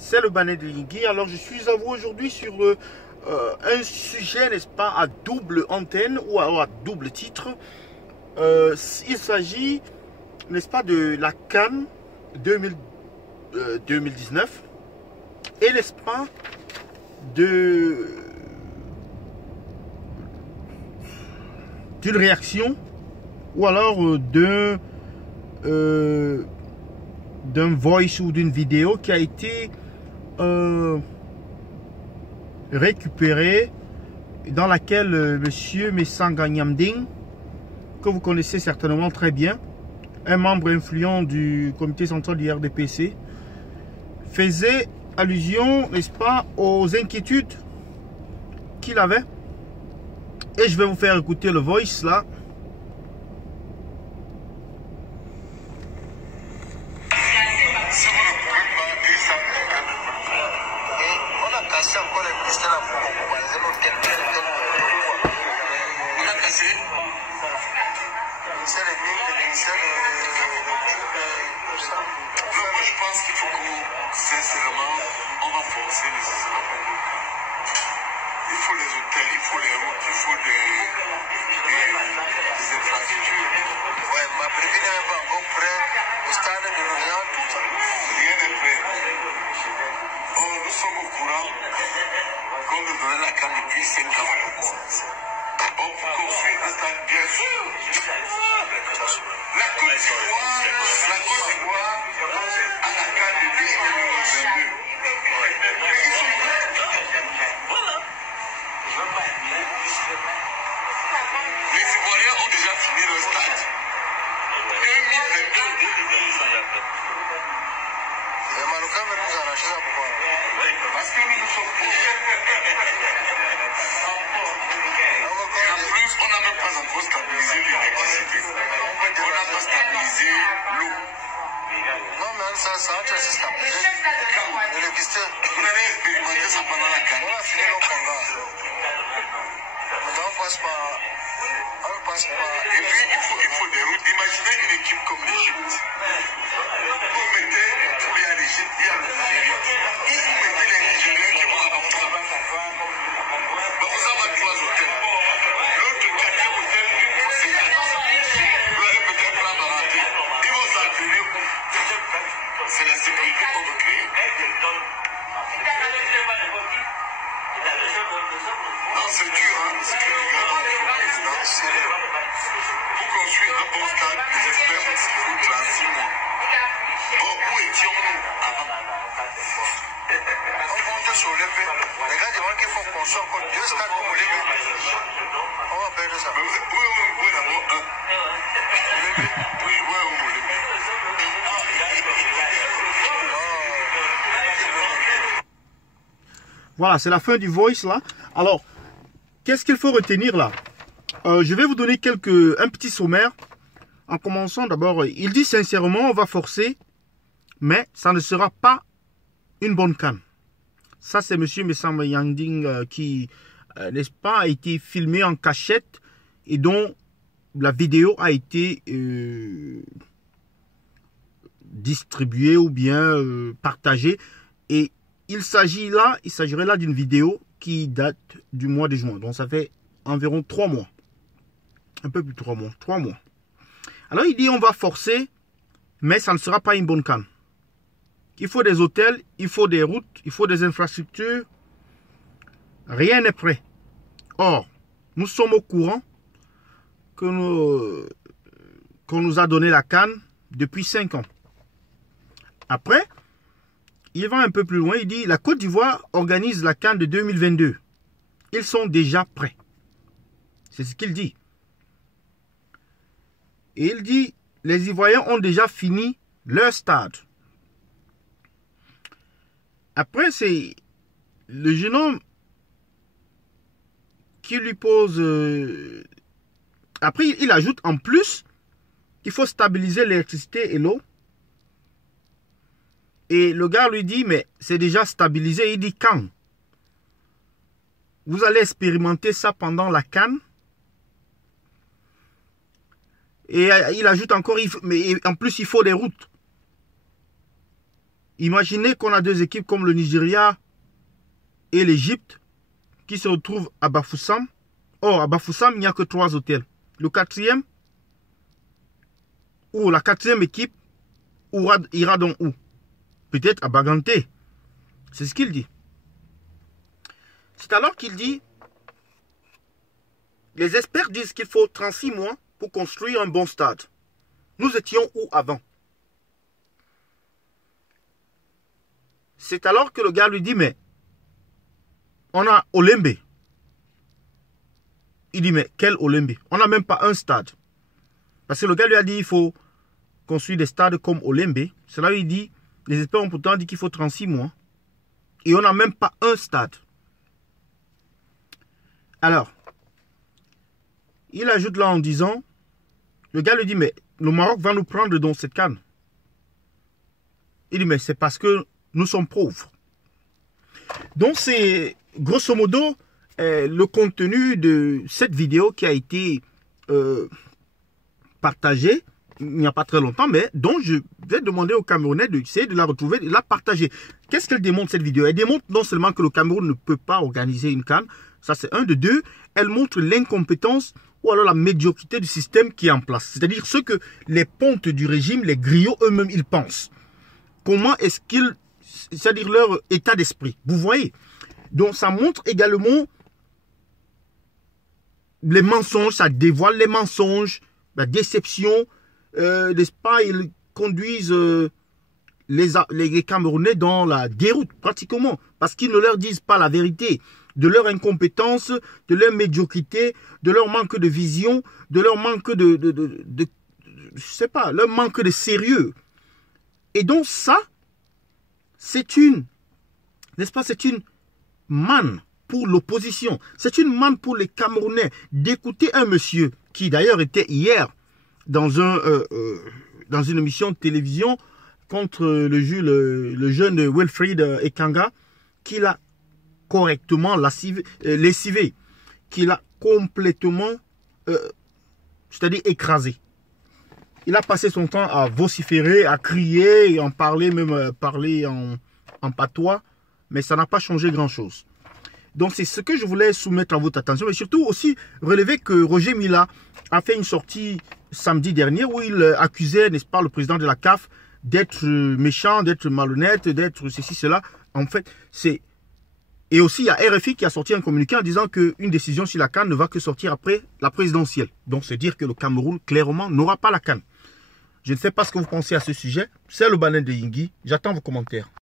c'est le Banet de Yingui. Alors je suis à vous aujourd'hui sur un sujet, n'est-ce pas, à double antenne ou à double titre. Il s'agit, n'est-ce pas, de la CAN 2019 et, n'est-ce pas, d'une réaction ou alors d'un voice ou d'une vidéo qui a été récupérée, dans laquelle monsieur Messanga Nyamding, que vous connaissez certainement très bien, un membre influent du comité central du RDPC, faisait allusion, n'est-ce pas, aux inquiétudes qu'il avait. Et je vais vous faire écouter le voice là. Moi je pense qu'il faut qu'on, sincèrement, on va forcer nécessairement pour nous. Il faut les hôtels, il faut les routes, il faut des infrastructures. Ouais, ma prévue n'est pas encore prêt. Le stade de l'Orient, tout ça. Rien n'est prêt. Oh, nous sommes au courant qu'on nous donnait la CAN depuis 5 ans. On peut construire un stade, bien sûr. La Côte d'Ivoire à la CAN de 2022. Les Ivoiriens ont déjà fini le stade. 2022. Les Marocains veulent nous arracher ça pourquoi? Parce que nous sommes pauvres. Et en plus, on n'a même pas encore stabilisé l'électricité. On n'a pas stabilisé l'eau. Non, mais ça a déjà stabilisé. L'électricité. On allait expérimenter ça pendant la CAN. On a fini nos congas. Maintenant, on passe par. Et puis, il faut des routes. Imaginez une équipe comme l'Égypte. Vous mettez tous les à l'Égypte, il y a le Nigeria. Et vous mettez les Nigériens qui vont à Bamako. Donc, vous avez 3 hôtels. L'autre 4e hôtel, c'est 4. Vous allez peut-être la barater. Ils vont s'entraîner. C'est la sécurité qu'on veut créer. Non, c'est dur, hein. C'est très dur. Pour construire un bon stade, les experts disent qu'il faut 36 mois. Bon, où étions-nous avant? On compte sur l'épée. Les gars demandent qu'il faut construire encore 2 stades comme l'épée. On va perdre ça. Oui, d'abord un. Oui, l'épée. Voilà, c'est la fin du voice là. Alors, qu'est-ce qu'il faut retenir là? Je vais vous donner un petit sommaire. En commençant d'abord, il dit sincèrement, on va forcer, mais ça ne sera pas une bonne CAN. Ça, c'est monsieur Messamba Nyamding qui, n'est-ce pas, a été filmé en cachette et dont la vidéo a été distribuée ou bien partagée. Et il s'agirait là d'une vidéo qui date du mois de juin. Donc ça fait environ 3 mois. Un peu plus de 3 mois. 3 mois. Alors il dit on va forcer, mais ça ne sera pas une bonne CAN. Il faut des hôtels, il faut des routes, il faut des infrastructures. Rien n'est prêt. Or, nous sommes au courant qu'on nous a donné la CAN depuis 5 ans. Après, il va un peu plus loin, il dit la Côte d'Ivoire organise la CAN de 2022. Ils sont déjà prêts. C'est ce qu'il dit. Et il dit les Ivoiriens ont déjà fini leur stade. Après, c'est le jeune homme qui lui pose... Après, il ajoute en plus qu'il faut stabiliser l'électricité et l'eau. Et le gars lui dit, mais c'est déjà stabilisé. Il dit, quand? Vous allez expérimenter ça pendant la CAN? Et il ajoute encore, mais en plus, il faut des routes. Imaginez qu'on a deux équipes comme le Nigeria et l'Égypte qui se retrouvent à Bafoussam. Or, à Bafoussam, il n'y a que 3 hôtels. Le quatrième, ou la quatrième équipe, ira donc où? Peut-être à Baganté. C'est ce qu'il dit. C'est alors qu'il dit, les experts disent qu'il faut 36 mois pour construire un bon stade. Nous étions où avant? C'est alors que le gars lui dit, mais on a Olembe. Il dit, mais quel Olembe? On n'a même pas un stade. Parce que le gars lui a dit, il faut construire des stades comme Olembe. C'est là où il dit, les experts ont pourtant dit qu'il faut 36 mois. Et on n'a même pas un stade. Alors, il ajoute là en disant, le gars lui dit, mais le Maroc va nous prendre dans cette CAN. Il dit, mais c'est parce que nous sommes pauvres. Donc, c'est grosso modo le contenu de cette vidéo qui a été partagée il n'y a pas très longtemps, mais dont je vais demander aux Camerounais d'essayer de la retrouver, de la partager. Qu'est-ce qu'elle démontre cette vidéo? Elle démontre non seulement que le Cameroun ne peut pas organiser une CAN, ça c'est un de deux, elle montre l'incompétence ou alors la médiocrité du système qui est en place. C'est-à-dire ce que les pontes du régime, les griots eux-mêmes, ils pensent. Comment est-ce qu'ils, c'est-à-dire leur état d'esprit. Vous voyez? Donc ça montre également les mensonges, ça dévoile les mensonges, la déception, n'est-ce pas, ils conduisent les Camerounais dans la déroute pratiquement, parce qu'ils ne leur disent pas la vérité de leur incompétence, de leur médiocrité, de leur manque de vision, de leur manque je sais pas, leur manque de sérieux. Et donc ça, c'est une, n'est-ce pas, c'est une manne pour l'opposition. C'est une manne pour les Camerounais d'écouter un monsieur qui d'ailleurs était hier dans une émission de télévision contre le jeune Wilfried Ekanga, qui l'a correctement lessivé, qui l'a complètement, c'est-à-dire écrasé. Il a passé son temps à vociférer, à crier, et en parler, même parler en patois, mais ça n'a pas changé grand-chose. Donc c'est ce que je voulais soumettre à votre attention, mais surtout aussi relever que Roger Mila a fait une sortie samedi dernier où il accusait, n'est-ce pas, le président de la CAF d'être méchant, d'être malhonnête, d'être ceci, cela. En fait, c'est... Et aussi, il y a RFI qui a sorti un communiqué en disant qu'une décision sur la CAN ne va que sortir après la présidentielle. Donc, c'est dire que le Cameroun, clairement, n'aura pas la CAN. Je ne sais pas ce que vous pensez à ce sujet. C'est le Banane de Yingui. J'attends vos commentaires.